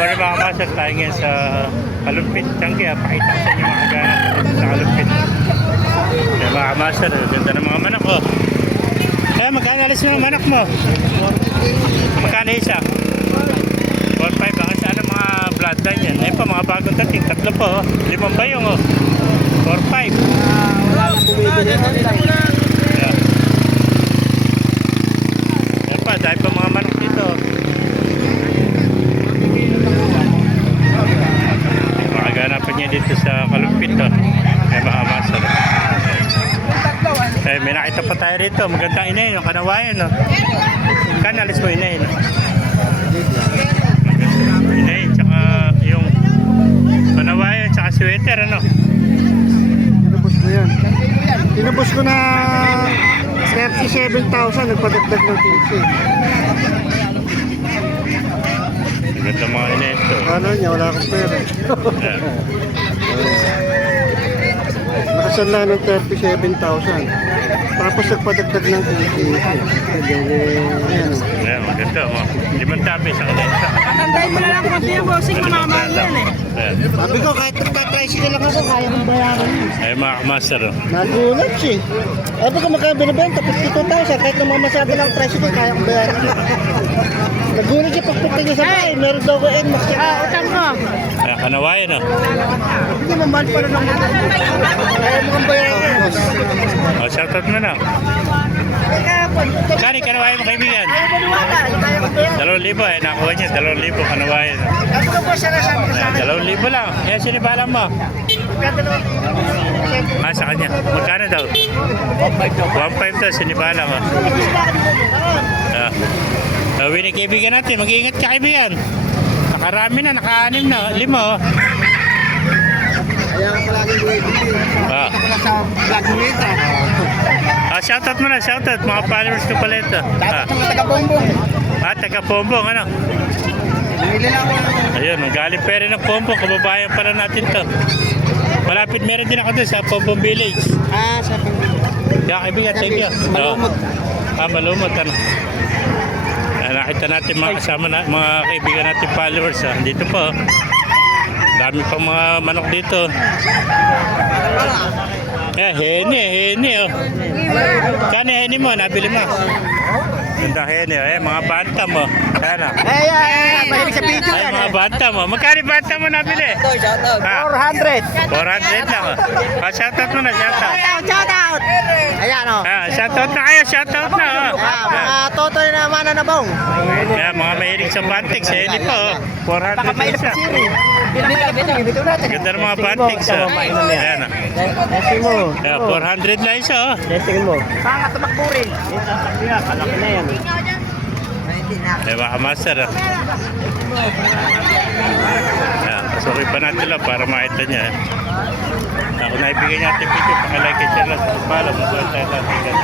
morning mga master, tayo ngayon sa Kalumpit, Changi. Pakita ko sa inyo mga ganap dito sa Kalumpit. Kaya mga master, ganda ng mga manok ko. Kaya magkano alis yung manok mo? Magkano isa? 4-5 ang isa ng mga bloodline yan. Ayun pa mga bagong dating, tatlo po, 5 bayong 4-5. Wala na bumibili. Yeah. Ayun pa, dahil pa mga manok dito. Makaganapan niya dito sa Kalumpit may mga master. Eh, may nakita pa tayo rito. Magandang inayin, yung kanawayan, no? Kanalis mo inayin, no? Inayin, tsaka yung kanawayan, tsaka sweater, ano? Tinubos ko yan. Tinubos ko na 37,000. Nagpadagdag ng 50. Maganda mga inayin to. Ano niya? Wala akong pera. Nakasan lang ng 37,000. Tapos nagpadagdag ng 50. Ayan. Ayan, maganda. 5 tabi sa kanila. Tatandaan mo na lang konti yung bossing, mamamahal yan eh. Ayan. Sabi ko, kahit nagtatricycle lang ako, kaya kong bayaran yun. Ay, mga master, oh. Nagulat siya. Sabi ko, magkano binibenta? 52,000. Kahit namamasabi ng tricycle, kaya kong bayaran yun. Nagulat siya pagpunta niya sa bahay. Meron daw ko NMAX siya. Utang mo. Ayan, kanawayan, oh. Hindi naman pala ng kaya mo kong bayaran yun. Oh, shoutout mo na. Kani, kanawayan mo kaibigan? Ayaw mo niwala. Kaya kong bayaran. 2,000 eh, nakuha niya, 2,000 kanawayan. Sabi ko po, siya na sabi ko sa akin. 2,000 lang. Kaya sinibalan mo. Ah, sa kanya. Magkano daw? 1,500 daw, sinibalan mo. Winning kaibigan natin, mag-iingat ka kaibigan. Nakarami na, naka-6 na, 5 oh. Kaya ka palaging buhay dito. Ah. Ito pala sa vlog mo ito. Shoutout mo na, shoutout. Mga followers ko pala ito. Dapat sa mga taga-bongbong. Taga-Pombong, ano? Bumili lang ako. Ayun, galing pa rin ng Pombong. Kababayan pala natin to. Malapit meron din ako doon sa Pombong Village. Sa Kaya kaibigan, thank you. Malumot. Malumot, ano? Nakita natin mga kasama na, mga kaibigan natin followers. Dito po. Dami pang mga manok dito. Heni oh. Kani heni mo, nabili mo. Ganda heni oh. Mga banta mo. Sana. Mahilig sa video Ay, yan. mga banta mo. Magkano banta mo nabili? 400. 400 lang oh. Shoutout mo na, shoutout. Shout out. Ayan o. Shoutout na kayo, shoutout na oh. Mga totoy na mananabong. Mga mahilig sa bantiks, heni po oh. 400 isa. Ganda ng mga bantiks oh. Ayan oh. Testing mo. 400 lang isa oh. Testing mo. Saan ka tumakbo rin? Kalaki na yan. Mga master oh. Sorry pa natin lang para makita niya. Ako naibigay natin video, pakilike, share lang sa pala. Masaya tayo natin.